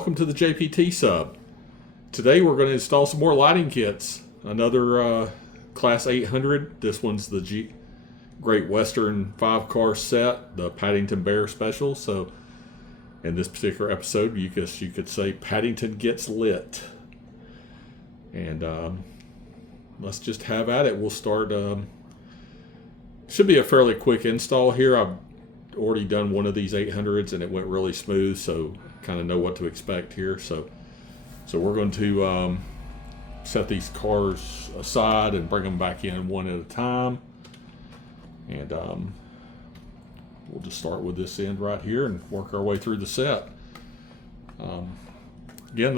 welcome to the JPT sub. Today we're going to install some more lighting kits. Another Class 800. This one's the Great Western 5-car set, the Paddington Bear Special. So in this particular episode, you could say Paddington Gets Lit. And let's just have at it. We'll start. Should be a fairly quick install here. I've already done one of these 800s and it went really smooth, so kind of know what to expect here. So we're going to set these cars aside and bring them back in one at a time. And we'll just start with this end right here and work our way through the set. Again,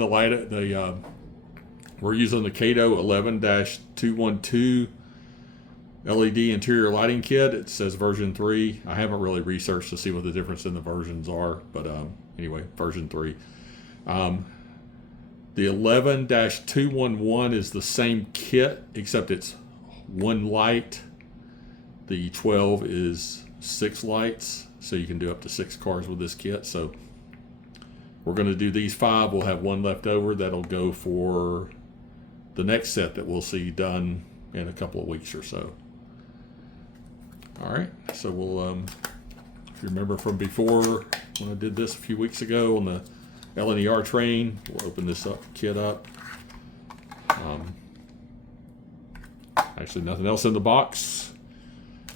we're using the Kato 11-212 LED interior lighting kit. It says version 3. I haven't really researched to see what the difference in the versions are, but anyway, version 3. The 11-211 is the same kit, except it's one light. The 12 is 6 lights, so you can do up to 6 cars with this kit. So we're going to do these 5. We'll have one left over that'll go for the next set that we'll see done in a couple of weeks or so. All right, so we'll, if you remember from before when I did this a few weeks ago on the LNER train, we'll open this kit up. Actually, nothing else in the box.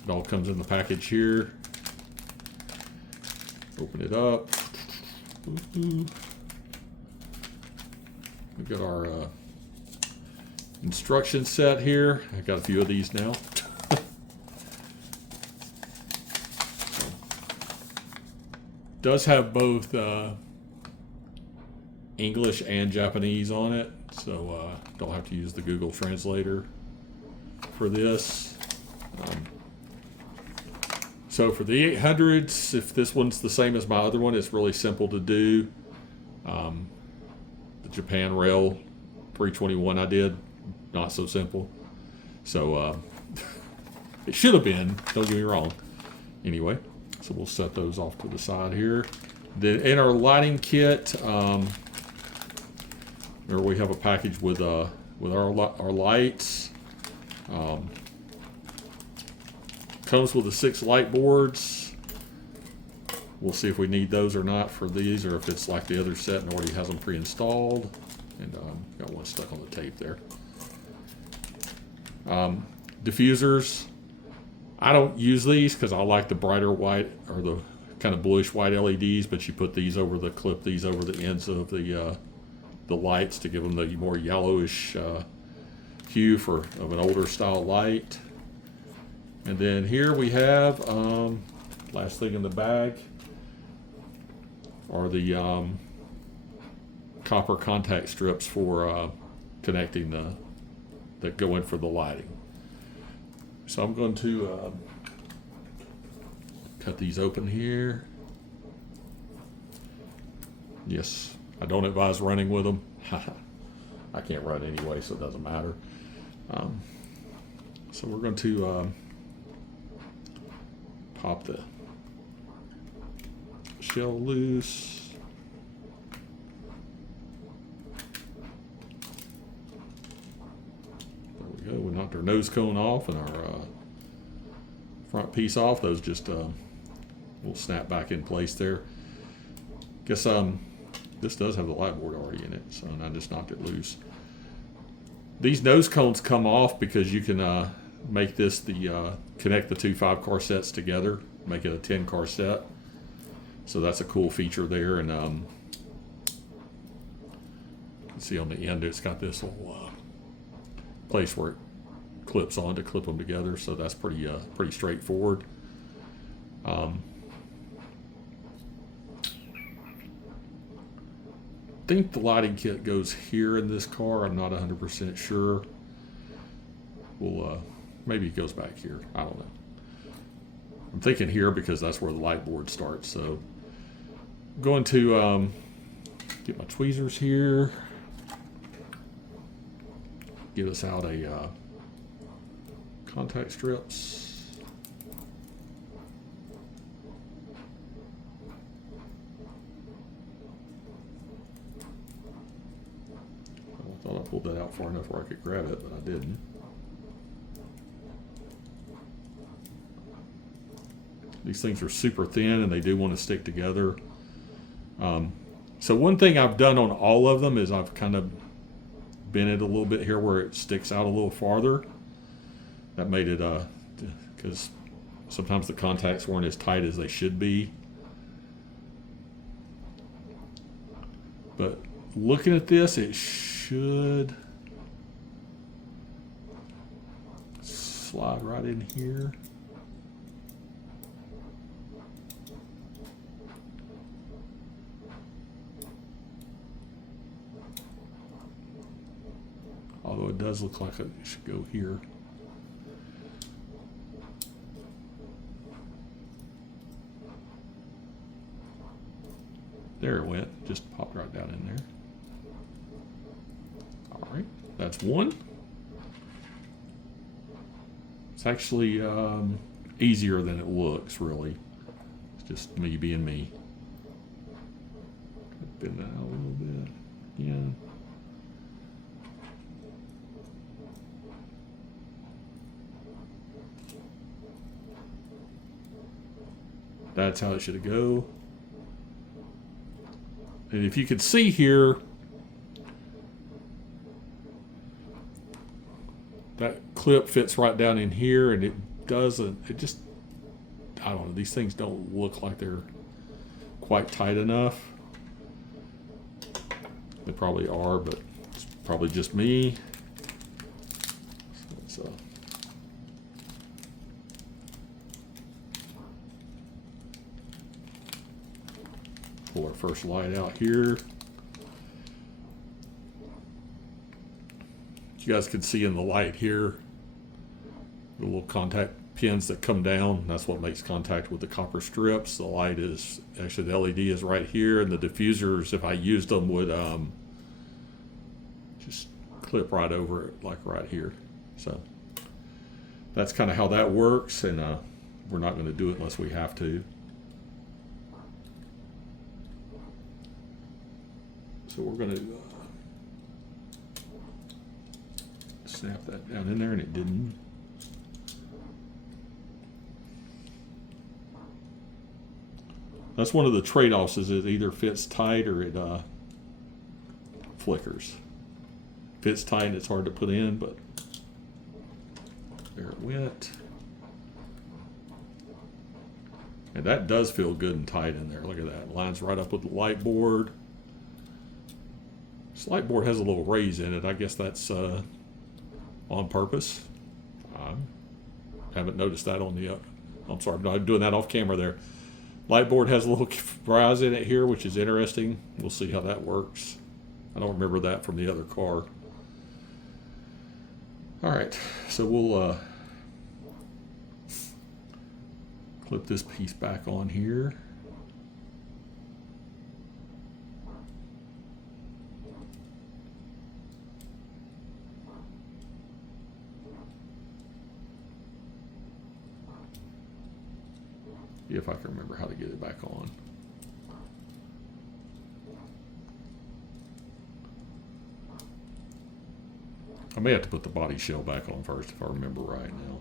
It all comes in the package here. Open it up. We've got our instruction set here. I've got a few of these now. Does have both English and Japanese on it, so don't have to use the Google Translator for this. So for the 800s, if this one's the same as my other one, it's really simple to do. The Japan Rail 321 I did, not so simple. So it should have been, don't get me wrong. Anyway, so we'll set those off to the side here. Then in our lighting kit, remember we have a package with our lights. Comes with the 6 light boards. We'll see if we need those or not for these, or if it's like the other set and already has them pre-installed. And got one stuck on the tape there. Diffusers. I don't use these because I like the brighter white or the kind of bluish white LEDs, but you put these over clip these over the ends of the lights to give them the more yellowish hue of an older style light. And then here we have, last thing in the bag are the copper contact strips for connecting that go in for the lighting. So I'm going to cut these open here. Yes, I don't advise running with them. I can't run anyway, so it doesn't matter. So we're going to pop the shell loose. There we go. We knocked our nose cone off and our front piece off. Those just will snap back in place there. Guess this does have the light board already in it, so I just knocked it loose. These nose cones come off because you can make this connect the 2 5-car sets together, make it a 10-car set. So that's a cool feature there. And you can see on the end it's got this little place where it clips on to clip them together. So that's pretty straightforward. I think the lighting kit goes here in this car. I'm not 100% sure. We'll maybe it goes back here. I don't know. I'm thinking here because that's where the light board starts. So I'm going to get my tweezers here. Get us out a contact strips. Thought I pulled that out far enough where I could grab it, but I didn't. These things are super thin and they do want to stick together. So one thing I've done on all of them is I've kind of bent it a little bit here where it sticks out a little farther. That made it, because sometimes the contacts weren't as tight as they should be. But looking at this, it should slide right in here. Although it does look like it should go here. There it went, just popped right down in there. All right, that's one. It's actually easier than it looks, really. It's just me being me. Bend that out a little bit, yeah. That's how it should go. And if you could see here, that clip fits right down in here, and it doesn't, it just, I don't know, these things don't look like they're quite tight enough. They probably are, but it's probably just me. So pull our first light out here. You guys can see in the light here the little contact pins that come down. That's what makes contact with the copper strips. The light is actually, the LED is right here, and the diffusers, if I used them, would just clip right over it, like right here. So that's kind of how that works, and we're not going to do it unless we have to. So we're going to snap that down in there, and it didn't. That's one of the trade-offs, is it either fits tight or it flickers. Fits tight, it's hard to put in, but there it went. And that does feel good and tight in there. Look at that. It lines right up with the light board. This light board has a little raise in it. I guess that's on purpose. I haven't noticed that on the, I'm sorry, I'm doing that off camera there. Light board has a little rise in it here, which is interesting. We'll see how that works. I don't remember that from the other car. All right, so we'll clip this piece back on here. If I can remember how to get it back on. I may have to put the body shell back on first if I remember right now.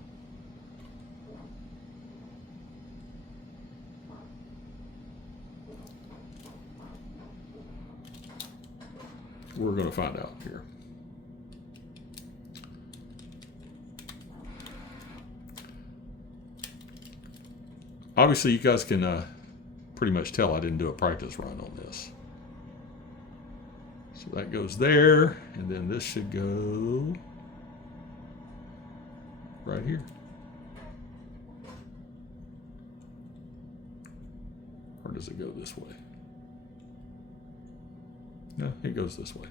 We're going to find out here. Obviously, you guys can pretty much tell I didn't do a practice run on this. So that goes there, and then this should go right here. Or does it go this way? No, it goes this way.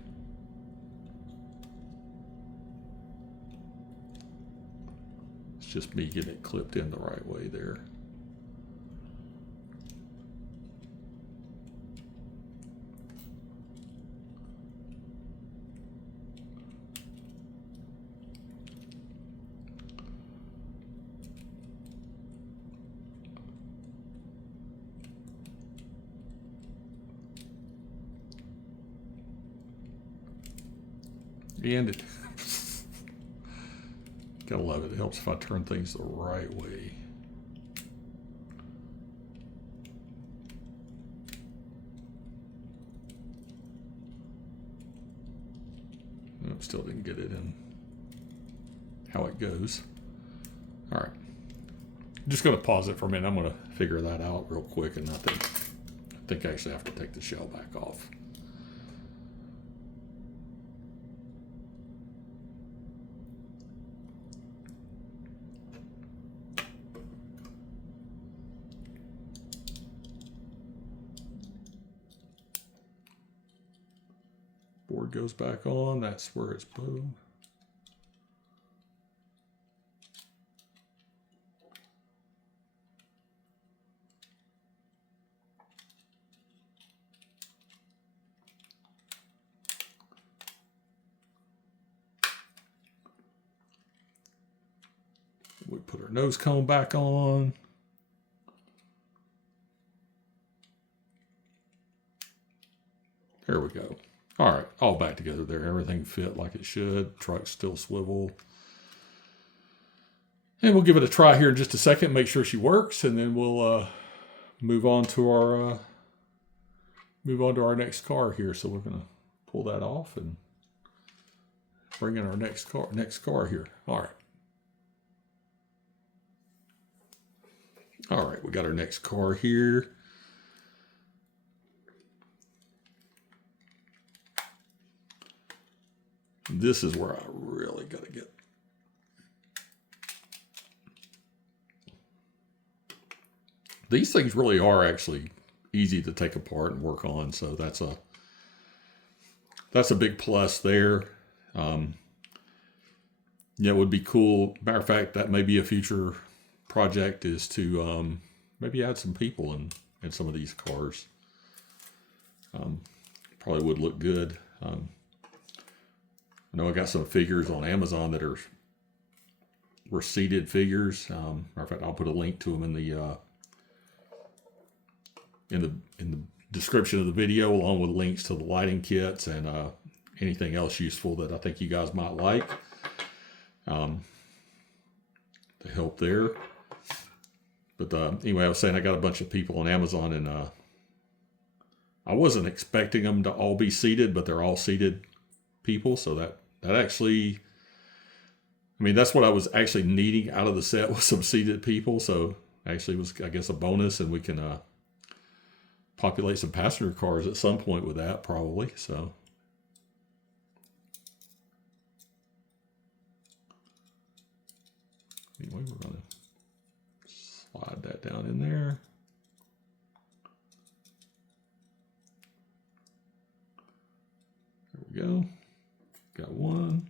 It's just me getting it clipped in the right way there. And it, gotta love it. It helps if I turn things the right way. Nope, still didn't get it in how it goes. All right. I'm just going to pause it for a minute. I'm going to figure that out real quick, and I think I actually have to take the shell back off. Board goes back on. That's where it's boom. We put our nose cone back on. There we go. All right, all back together there. Everything fit like it should. Truck's still swivel. And we'll give it a try here in just a second, make sure she works, and then we'll move on to our next car here. So we're gonna pull that off and bring in our next car here. All right. All right, we got our next car here. This is where I really got to get. These things really are actually easy to take apart and work on, so that's a big plus there. Yeah, it would be cool. Matter of fact, that may be a future project, is to maybe add some people in some of these cars. Probably would look good. I know I got some figures on Amazon that were seated figures. Matter of fact, I'll put a link to them in the description of the video, along with links to the lighting kits and anything else useful that I think you guys might like to help there. But anyway, I was saying I got a bunch of people on Amazon, and I wasn't expecting them to all be seated, but they're all seated people. So that actually, I mean, that's what I was actually needing out of the set, was some seated people. So actually was, I guess, a bonus, and we can populate some passenger cars at some point with that, probably. So anyway, we're going to slide that down in there. There we go. Got one.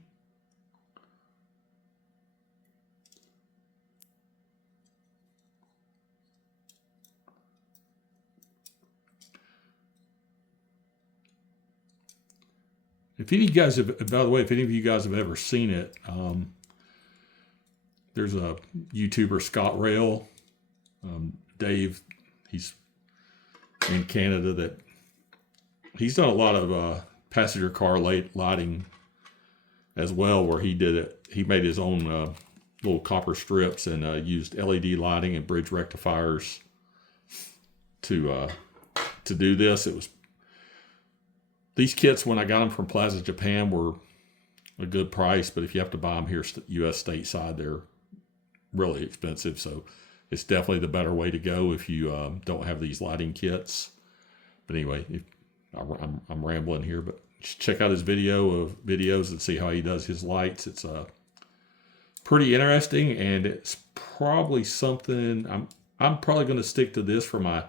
If any of you guys have, by the way, if any of you guys have ever seen it, there's a YouTuber, Scott Rail, Dave, he's in Canada, that he's done a lot of passenger car lighting as well, where he did it. He made his own little copper strips and used LED lighting and bridge rectifiers to do this. It was, these kits, when I got them from Plaza, Japan, were a good price, but if you have to buy them here, U.S. stateside, they're really expensive. So it's definitely the better way to go if you don't have these lighting kits. But anyway, I'm rambling here, but just check out his videos and see how he does his lights. It's pretty interesting, and it's probably something I'm probably going to stick to this for my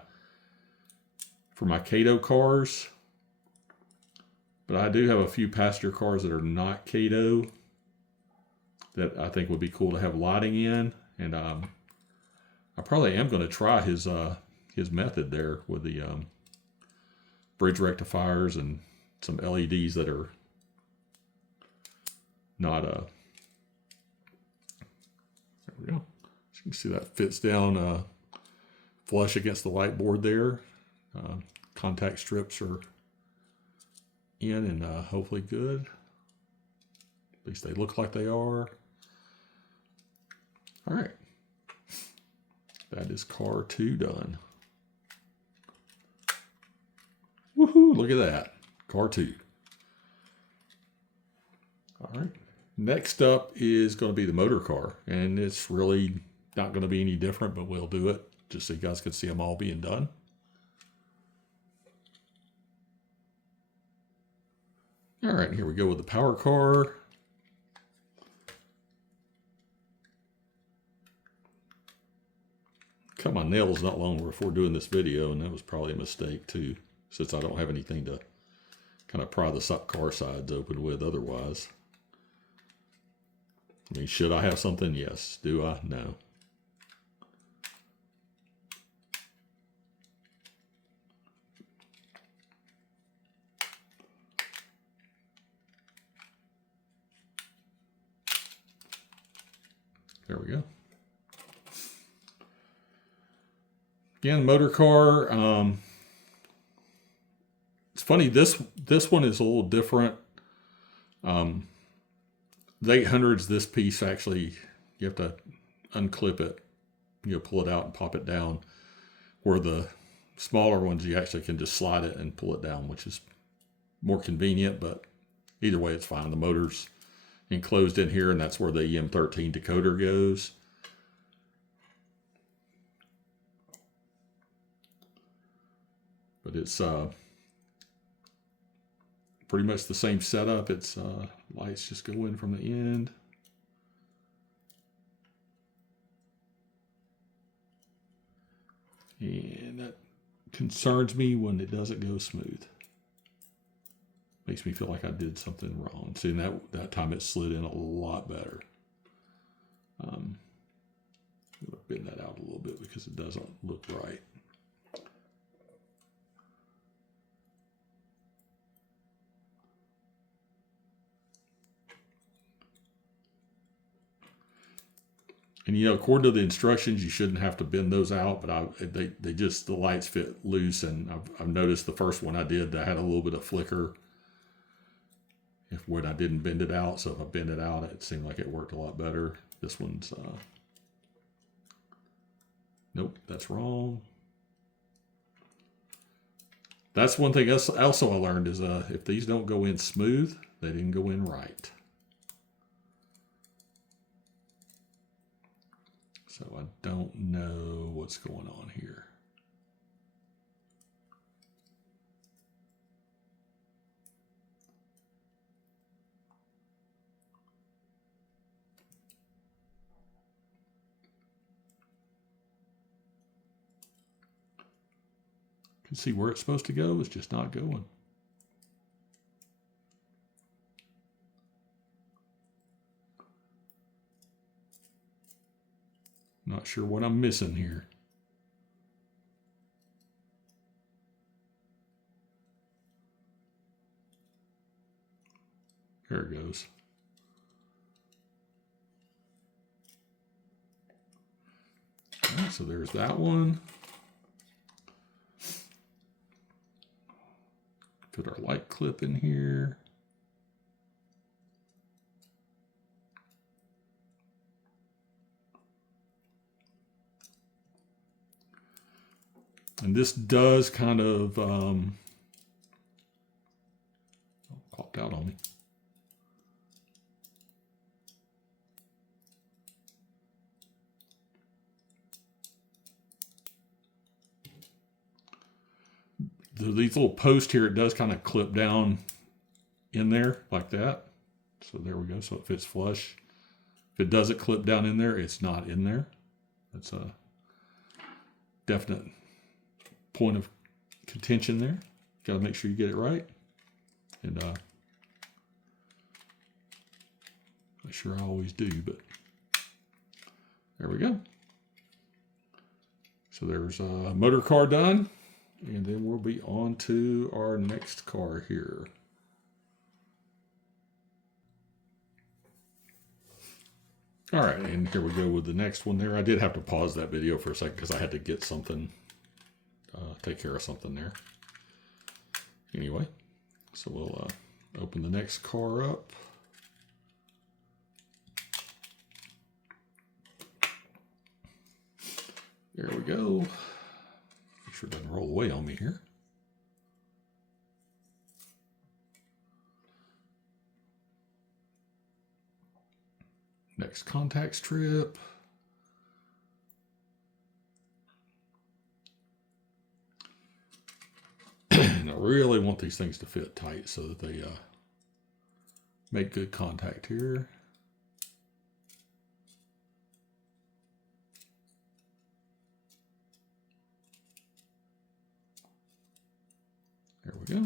Kato cars. But I do have a few passenger cars that are not Kato that I think would be cool to have lighting in, and I probably am going to try his method there with the bridge rectifiers and some LEDs that are not there we go. So you can see that fits down flush against the light board there. Contact strips are in and hopefully good. At least they look like they are. All right. That is car 2 done. Woohoo, look at that. Car 2. All right. Next up is going to be the motor car. And it's really not going to be any different, but we'll do it just so you guys can see them all being done. All right, here we go with the power car. Cut my nails not long before doing this video, and that was probably a mistake too, since I don't have anything to kind of pry the car sides open with otherwise. I mean, should I have something? Yes. Do I? No. There we go. Again, motor car. It's funny, this one is a little different. The 800s, this piece actually, you have to unclip it, pull it out and pop it down. Where the smaller ones, you actually can just slide it and pull it down, which is more convenient, but either way, it's fine. The motor's enclosed in here, and that's where the EM13 decoder goes. But it's pretty much the same setup. It's lights just go in from the end. And that concerns me when it doesn't go smooth. Makes me feel like I did something wrong. See, that time it slid in a lot better. I'm going to bend that out a little bit because it doesn't look right. And according to the instructions, you shouldn't have to bend those out, but the lights fit loose, and I've noticed the first one I did, I had a little bit of flicker when I didn't bend it out. So if I bend it out, it seemed like it worked a lot better. This one's nope, that's wrong. That's one thing else also I learned is if these don't go in smooth, they didn't go in right. So I don't know what's going on here. You can see where it's supposed to go, it's just not going. Not sure what I'm missing here. There it goes. All right, so there's that one. Put our light clip in here. And this does kind of popped out on me. These little posts here, it does kind of clip down in there like that. So there we go. So it fits flush. If it doesn't clip down in there, it's not in there. That's a definite point of contention there. Got to make sure you get it right. And I'm not sure I always do, but there we go. So there's a motor car done. And then we'll be on to our next car here. All right, and here we go with the next one there. I did have to pause that video for a second because I had to get something, take care of something there. Anyway, so we'll open the next car up. There we go. Make sure it doesn't roll away on me here. Next contact strip. And I really want these things to fit tight so that they make good contact here. There we go.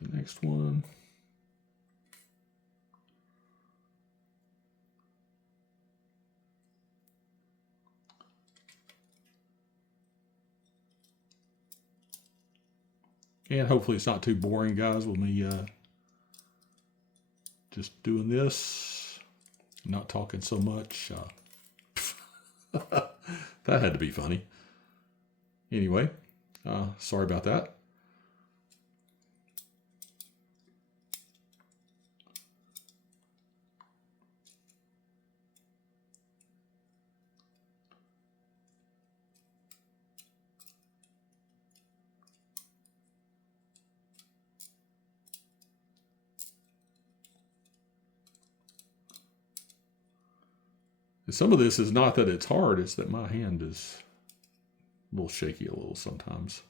Get the next one. And hopefully it's not too boring, guys, with me just doing this, not talking so much. That had to be funny. Anyway, sorry about that. And some of this is not that it's hard, it's that my hand is a little shaky a little sometimes.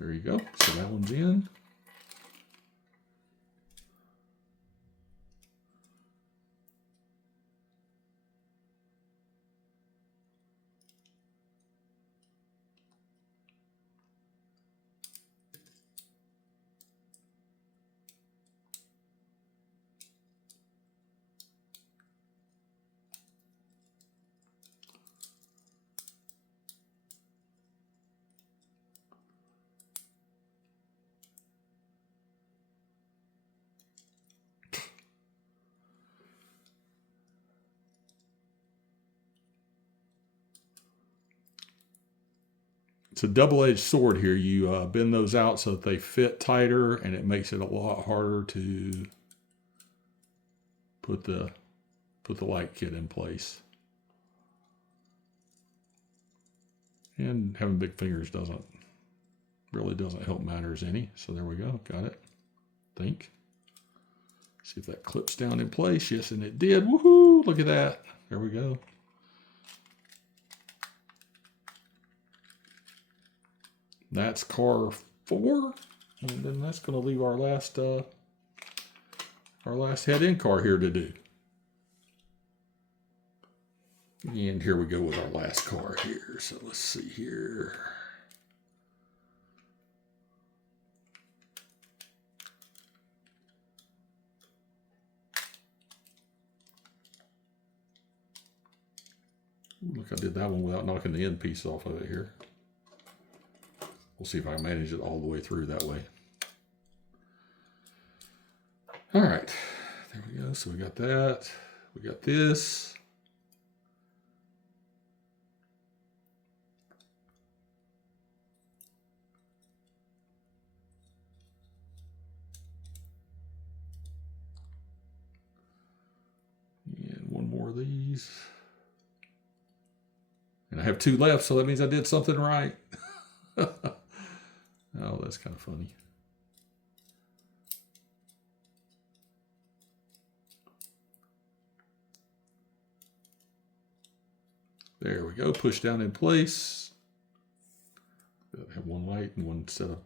There you go. So that one's in. It's a double-edged sword here. You bend those out so that they fit tighter, and it makes it a lot harder to put the light kit in place. And having big fingers really doesn't help matters any. So there we go, got it. Think. See if that clips down in place. Yes, and it did. Woohoo! Look at that. There we go. That's car 4, and then that's going to leave our last head-in car here to do. And here we go with our last car here. So let's see here. Look, I did that one without knocking the end piece off of it here. We'll see if I can manage it all the way through that way. All right, there we go. So we got that. We got this. And one more of these. And I have 2 left, so that means I did something right. Oh, that's kind of funny. There we go. Push down in place. I have 1 light and 1 set of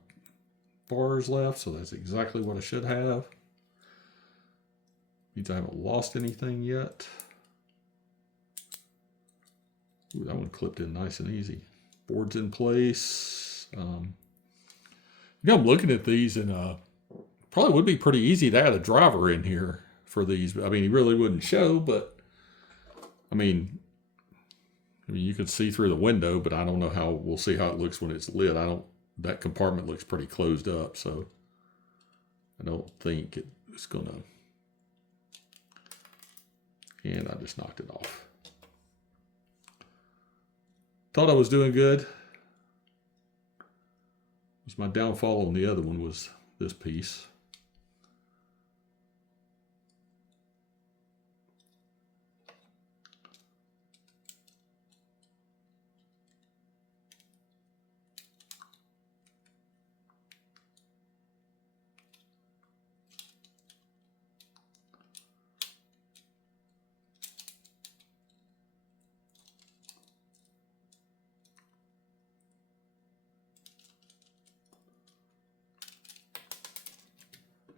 bars left, so that's exactly what I should have. Means I haven't lost anything yet. Ooh, that one clipped in nice and easy. Board's in place. I'm looking at these, and probably would be pretty easy to add a driver in here for these. I mean, he really wouldn't show, but I mean, you can see through the window, but I don't know how. We'll see how it looks when it's lit. That compartment looks pretty closed up, so I don't think it's gonna. And I just knocked it off. Thought I was doing good. My downfall on the other one was this piece.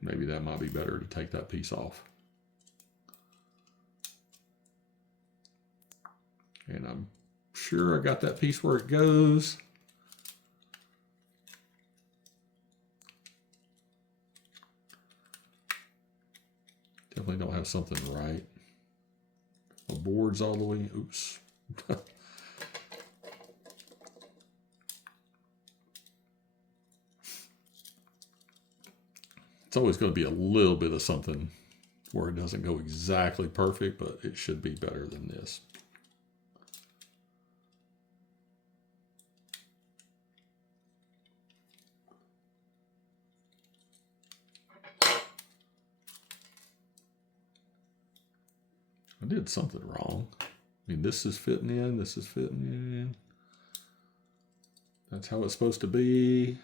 Maybe that might be better to take that piece off. And I'm sure I got that piece where it goes. Definitely don't have something right. My board's all the way, oops. It's always going to be a little bit of something where it doesn't go exactly perfect, but it should be better than this. I did something wrong. I mean, this is fitting in, this is fitting in. That's how it's supposed to be.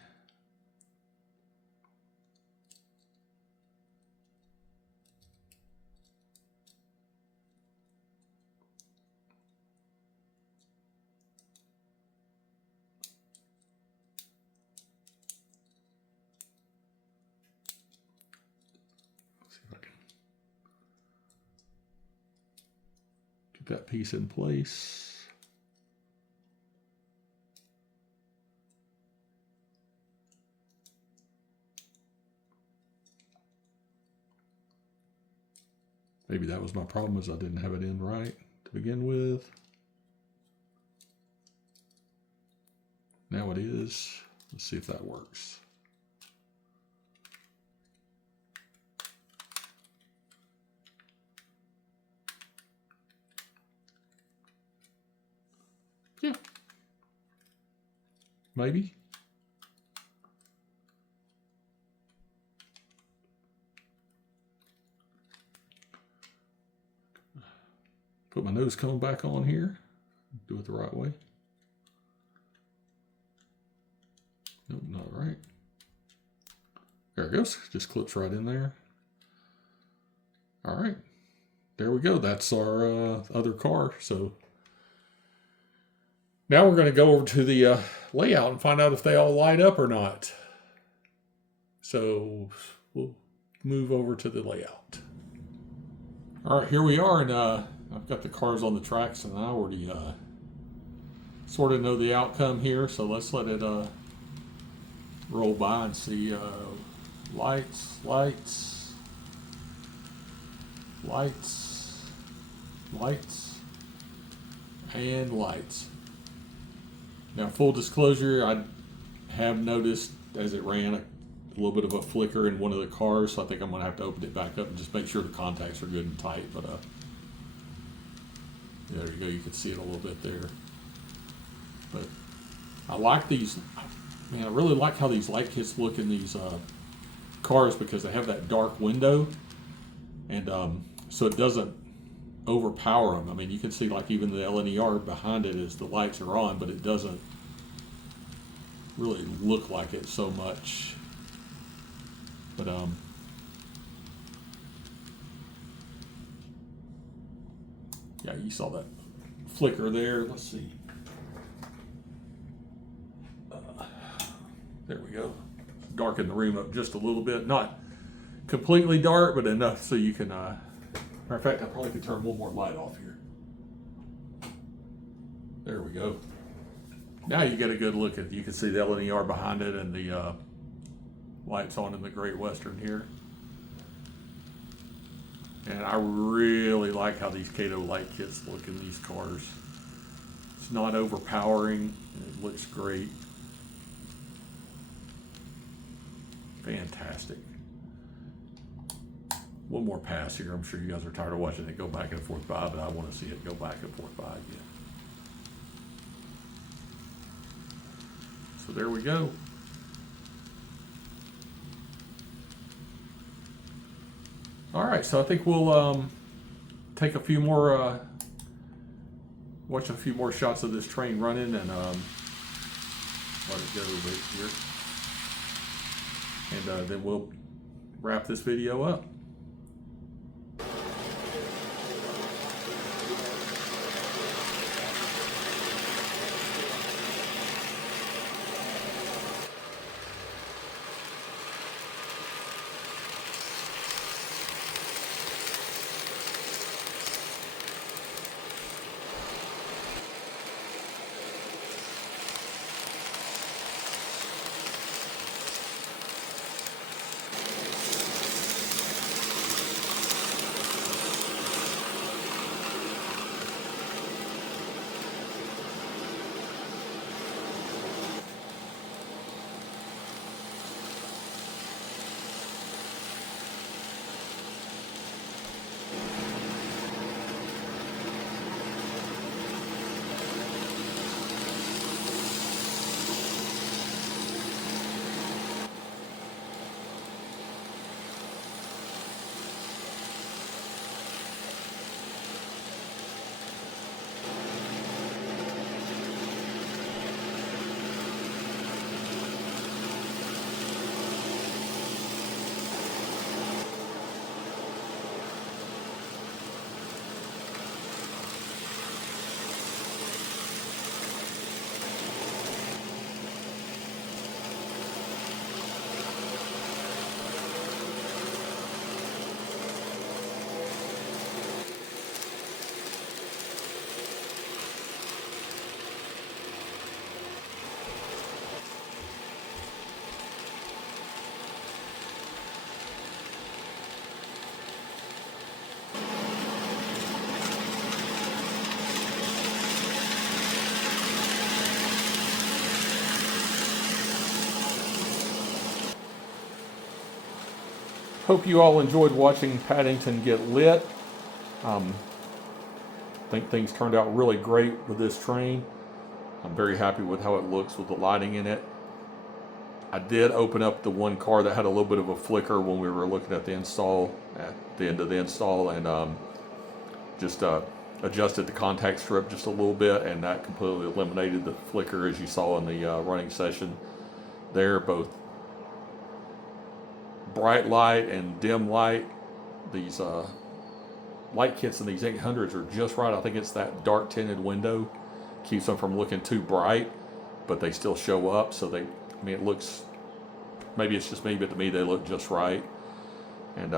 That piece in place. Maybe that was my problem, is I didn't have it in right to begin with. Now it is. Let's see if that works. Yeah. Maybe. Put my nose cone back on here. Do it the right way. Nope, not right. There it goes. Just clips right in there. All right. There we go. That's our other car. So now we're going to go over to the layout and find out if they all light up or not. So we'll move over to the layout. All right, here we are, and I've got the cars on the tracks, and I already sort of know the outcome here. So let's let it roll by and see lights, lights, lights, lights, and lights. Now, full disclosure, I have noticed as it ran a little bit of a flicker in one of the cars, so I think I'm going to have to open it back up and just make sure the contacts are good and tight. But there you go, you can see it a little bit there. But I like these, man, I really like how these light kits look in these cars, because they have that dark window, and so it doesn't overpower them. I mean, you can see like even the LNER behind it as the lights are on, but it doesn't really look like it so much. But yeah, you saw that flicker there. Let's see. There we go. Darken the room up just a little bit. Not completely dark, but enough so you can matter of fact, I probably could turn one more light off here. There we go. Now you get a good look at it. You can see the LNER behind it and the lights on in the Great Western here. And I really like how these Kato light kits look in these cars. It's not overpowering. It looks great. Fantastic. One more pass here. I'm sure you guys are tired of watching it go back and forth by, but I want to see it go back and forth by again. So there we go. All right, so I think we'll take a few more, watch a few more shots of this train running, and let it go over here. And then we'll wrap this video up. Hope you all enjoyed watching Paddington Get Lit. I think things turned out really great with this train. I'm very happy with how it looks with the lighting in it. I did open up the one car that had a little bit of a flicker when we were looking at the install, at the end of the install, and just adjusted the contact strip just a little bit, and that completely eliminated the flicker as you saw in the running session there. Both bright light and dim light, these light kits in these 800s are just right. I think it's that dark tinted window keeps them from looking too bright, but they still show up. So they, I mean, it looks, maybe it's just me, but to me they look just right. And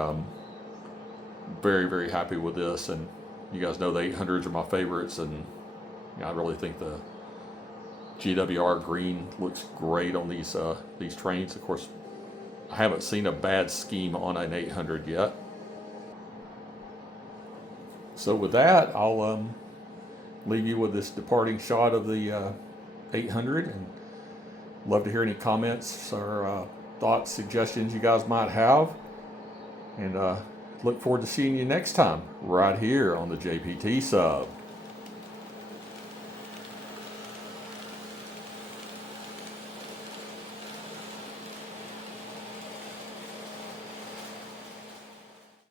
very, very happy with this. And you guys know the 800s are my favorites, and you know, I really think the GWR green looks great on these trains. Of course, I haven't seen a bad scheme on an 800 yet. So with that, I'll leave you with this departing shot of the 800, and love to hear any comments or thoughts, suggestions you guys might have. And look forward to seeing you next time right here on the JPT Sub.